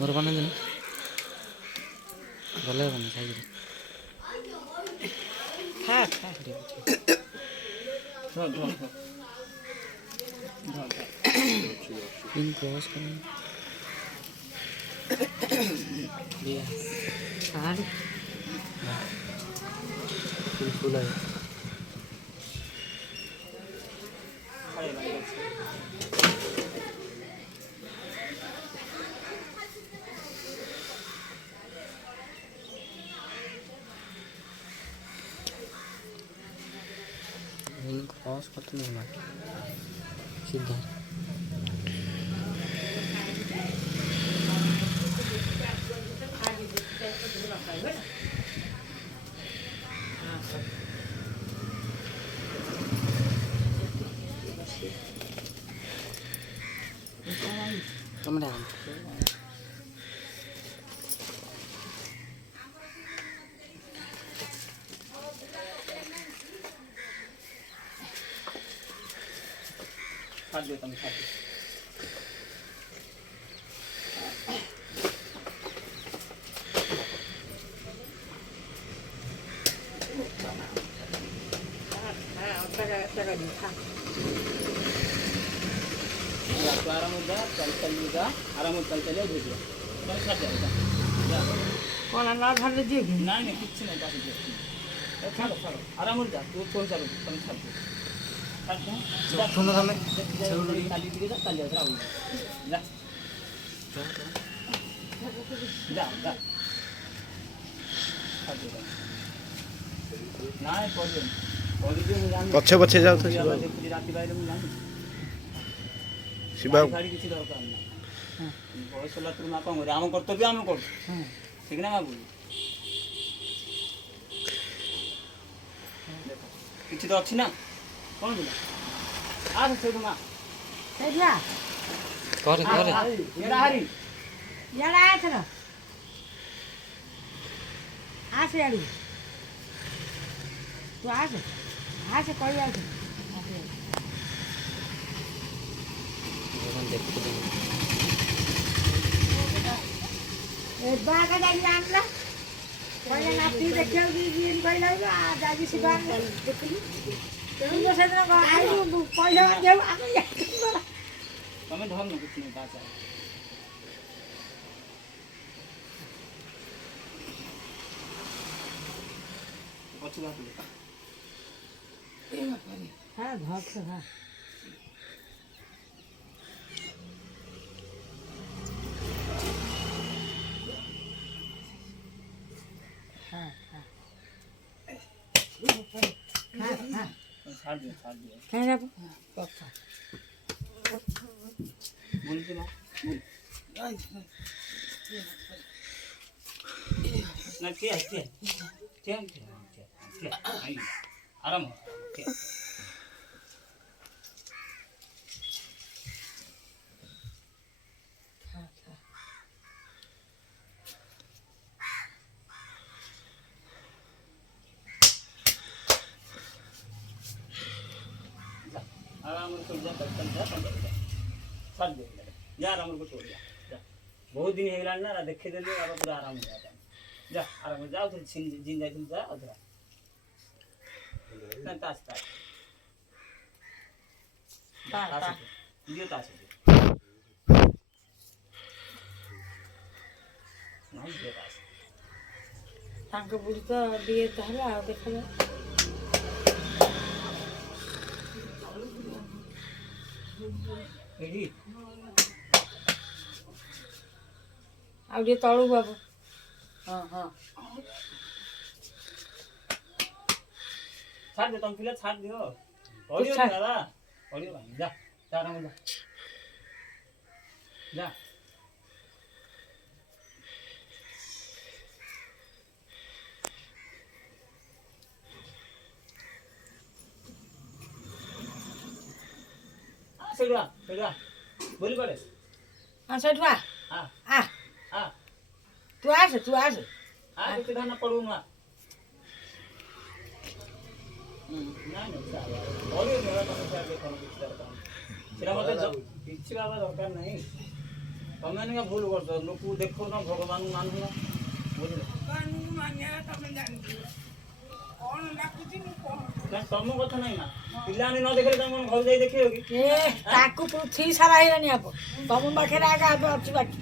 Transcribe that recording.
मोर बने दिन गले बने साइज खा खा इन क्रॉस करने लिया सारू फुल है इन क्रॉस करते नहीं ना सीधा Come down. खाद्य तम खाद्य आराम हो जा चल जा आराम चल चले भेजिए कौन खा जाएगा कौन ना भर दिए नहीं कुछ नहीं बाकी खा लो आराम हो जा तू फोन चालू तुम खा सुनो हमें खाली दिखे जा चल जा जा जा जा नहीं पछे पछे जाओ तो राति बाहर मुझे शिवा गाड़ी किसी दरकार ना बयस होला तुम ना कौन आम कर्तव्य आम कर ठीक ना बाबू किसी तो अच्छी ना कौन बोला आज से तुम सेठिया करे करे ये हरी याला आया था आ से यारू तू आ से कोई आ से देखते ए बागा जाई आनला पहिले नाती देखियो कि इन पहिला आ जागी सिबान देखली तुम सेदिन आइलु पहिला देऊ आमे हमें ढोल न कुछ नहीं बात है अच्छी बात है हां धक से हां छाड़ दिया क्या ना पक्का बोल के ना बोल ना क्या आराम हो आराम से जा जा आराम को छोड़ जा बहुत दिन हो गया ना देखे देले अब पूरा आराम हो जाता जा आराम जाओ तो जिन जाए तुम जा उधर ना तास तास दियो तास नहीं दियो तास तांके बुढ़ी तो दिए ताहले आ देखले रेडी अब ये तळू बाबू हां छाड़ दे तुम फिलहाल छाड़ दियो ऑडियो दादा ऑडियो जा जा आराम जा जा सेडवा बोली पड़े हां सेठवा हां आ हां तू आ से हां तो किधर ना पड़ू ना नहीं साला ऑडियो मेरा तो क्या देखो ना किस तरह का सिरा मत जब पीछे वाला दरकार नहीं ତମେ ନିକା ଭୁଲ କରୁଛ ଲୋକକୁ ଦେଖଉନ ଭଗବାନଙ୍କୁ ମାନୁନ ବୁଝିଲ ନା ତମ କଥା ନାହିଁ ନା ପିଲାମାନେ ନ ଦେଖିଲେ ତମେ କଣ ଘରୁ ଯାଇ ଦେଖିବ କି ଏ ତାକୁ ପୃଥିବୀ ସାରା ହେଇଲାଣି ଆପ ତମ ପାଖରେ ଆଗ ଏବେ ଅଛି ବାକି